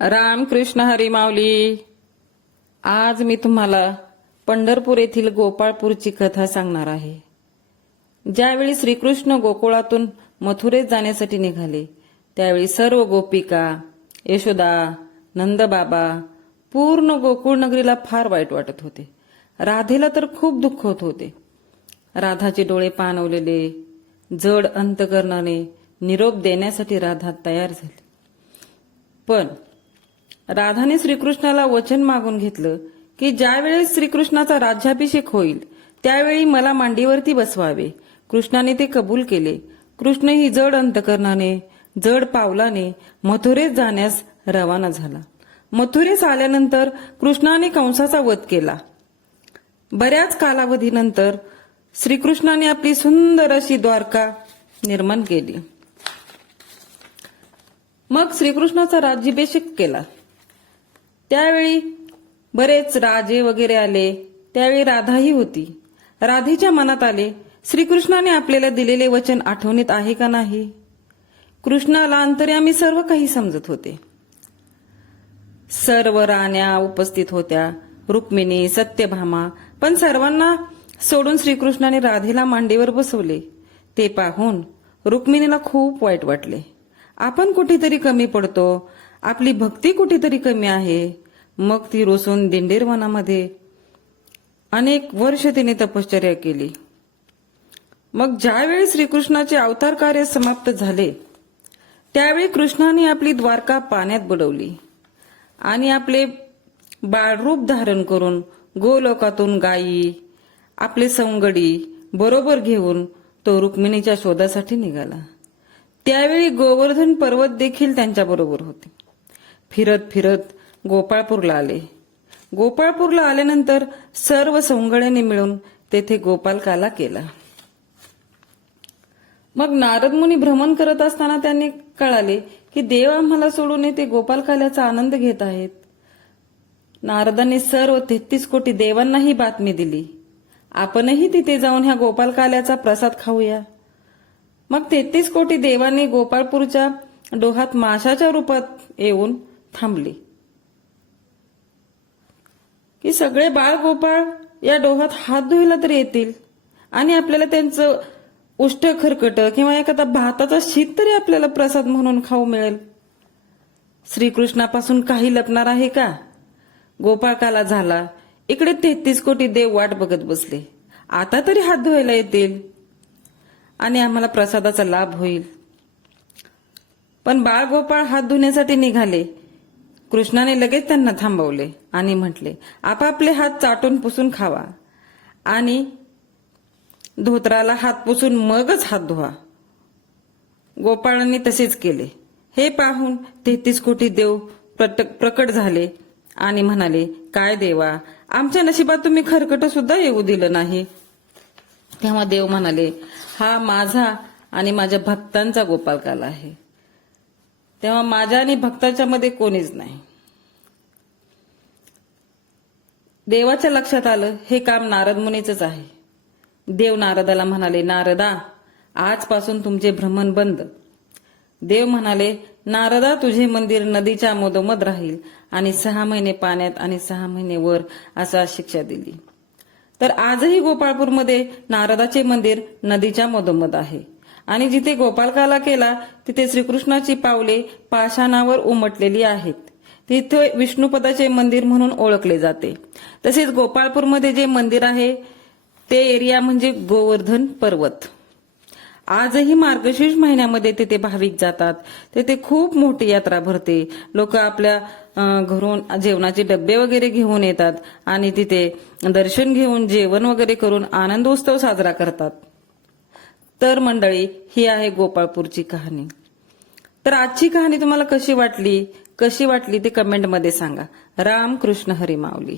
राम कृष्ण हरी माऊली. आज मी तुम्हाला पंढरपूर येथील गोपाळपूरची कथा सांगणार आहे. ज्यावेळी श्रीकृष्ण गोकुळातून मथुरेत जाण्यासाठी निघाले त्यावेळी सर्व गोपिका, यशोदा, नंदबाबा, पूर्ण गोकुळ नगरीला फार वाईट वाटत होते. राधेला तर खूप दुःख होत होते. राधाचे डोळे पाणवलेले, जड अंतकरणाने निरोप देण्यासाठी राधा तयार झाली. पण राधाने श्रीकृष्णाला वचन मागून घेतलं की ज्यावेळेस श्रीकृष्णाचा राज्याभिषेक होईल त्यावेळी मला मांडीवरती बसवावे. कृष्णाने ते कबूल केले. कृष्ण ही जड अंतकरणाने, जड पावलाने मथुरेत जाण्यास रवाना झाला. मथुरेस आल्यानंतर कृष्णाने कंसाचा वध केला. बऱ्याच कालावधीनंतर श्रीकृष्णाने आपली सुंदर अशी द्वारका निर्माण केली. मग श्रीकृष्णाचा राज्याभिषेक केला. त्यावेळी बरेच राजे वगैरे आले. त्यावेळी राधाही होती. राधेच्या मनात आले, श्रीकृष्णाने आपल्याला दिलेले वचन आठवणीत आहे का नाही. कृष्णाला अंतर्यामी सर्व काही समजत होते. सर्व राण्या उपस्थित होत्या, रुक्मिणी, सत्यभामा. पण सर्वांना सोडून श्रीकृष्णाने राधेला मांडीवर बसवले. ते पाहून रुक्मिणीला खूप वाईट वाटले. आपण कुठेतरी कमी पडतो, आपली भक्ती कुठेतरी कमी आहे. मग ती रोसून दिंडीर वनामध्ये अनेक वर्ष तिने तपश्चर्या केली. मग ज्यावेळी श्रीकृष्णाचे अवतार कार्य समाप्त झाले त्यावेळी कृष्णाने आपली द्वारका पाण्यात बुडवली आणि आपले बाळरूप धारण करून गोलोकातून गायी, आपले सवंगडी बरोबर घेऊन तो रुक्मिणीच्या शोधासाठी निघाला. त्यावेळी गोवर्धन पर्वत देखील त्यांच्या बरोबर होते. फिरत फिरत गोपाळपूरला आले. गोपाळपूरला आल्यानंतर सर्व सवंगड्यांनी मिळून तेथे गोपालकाला केला. मग नारद मुनी भ्रमण करत असताना त्यांनी कळाले की देव आम्हाला सोडून येथे गोपालकाल्याचा आनंद घेत आहेत. नारदांनी सर्व 33 कोटी देवांना ही बातमी दिली. आपणही तिथे जाऊन ह्या गोपालकाल्याचा प्रसाद खाऊया. मग 33 कोटी देवांनी गोपाळपूरच्या डोहात माशाच्या रूपात येऊन थांबले की सगळे बाळ गोपाळ या डोहात हात धुवायला तर येतील आणि आपल्याला त्यांचं उष्ट खरकट किंवा एखादा भाताचा शीत तरी आपल्याला प्रसाद म्हणून खाऊ मिळेल. श्रीकृष्णापासून काही लपणार आहे का. गोपाळकाला झाला. इकडे 33 कोटी देव वाट बघत बसले. आता तरी हात धुवायला येतील आणि आम्हाला प्रसादाचा लाभ होईल. पण बाळ गोपाळ हात धुण्यासाठी निघाले. कृष्णाने लगेच त्यांना थांबवले आणि म्हटले, आपापले हात चाटून पुसून खावा आणि धोत्राला हात पुसून मगच हात धुवा. गोपाळांनी तसेच केले. हे पाहून 33 कोटी देव प्रकट झाले आणि म्हणाले, काय देवा, आमच्या नशिबात तुम्ही खरकट सुद्धा येऊ दिलं नाही. तेव्हा देव म्हणाले, हा माझा आणि माझ्या भक्तांचा गोपालकाला आहे. तेव्हा माझ्या आणि भक्ताच्या मध्ये कोणीच नाही. देवाच्या लक्षात आलं हे काम नारद मुनीचंच आहे. देव नारदाला म्हणाले, नारदा, आजपासून तुमचे भ्रमण बंद. देव म्हणाले, नारदा, तुझे मंदिर नदीच्या मधोमध राहील आणि 6 महिने पाण्यात आणि 6 महिने वर असा शिक्षा दिली. तर आजही गोपाळपूरमध्ये नारदाचे मंदिर नदीच्या मधोमध आहे आणि जिथे गोपालकाला केला तिथे श्रीकृष्णाची पावले पाषाणावर उमटलेली आहेत. तिथे विष्णुपदाचे मंदिर म्हणून ओळखले जाते. तसेच गोपाळपूरमध्ये जे मंदिर आहे ते एरिया म्हणजे गोवर्धन पर्वत. आजही मार्गशीर्ष महिन्यामध्ये तिथे भाविक जातात. तिथे खूप मोठी यात्रा भरते. लोक आपल्या घरून जेवणाचे डबे वगैरे घेऊन येतात आणि तिथे दर्शन घेऊन जेवण वगैरे करून आनंदोत्सव साजरा करतात. तर मंडळी, ही आहे गोपाळपूरची कहाणी. तर आजची कहाणी तुम्हाला कशी वाटली ते कमेंटमध्ये सांगा. राम कृष्ण हरी माऊली.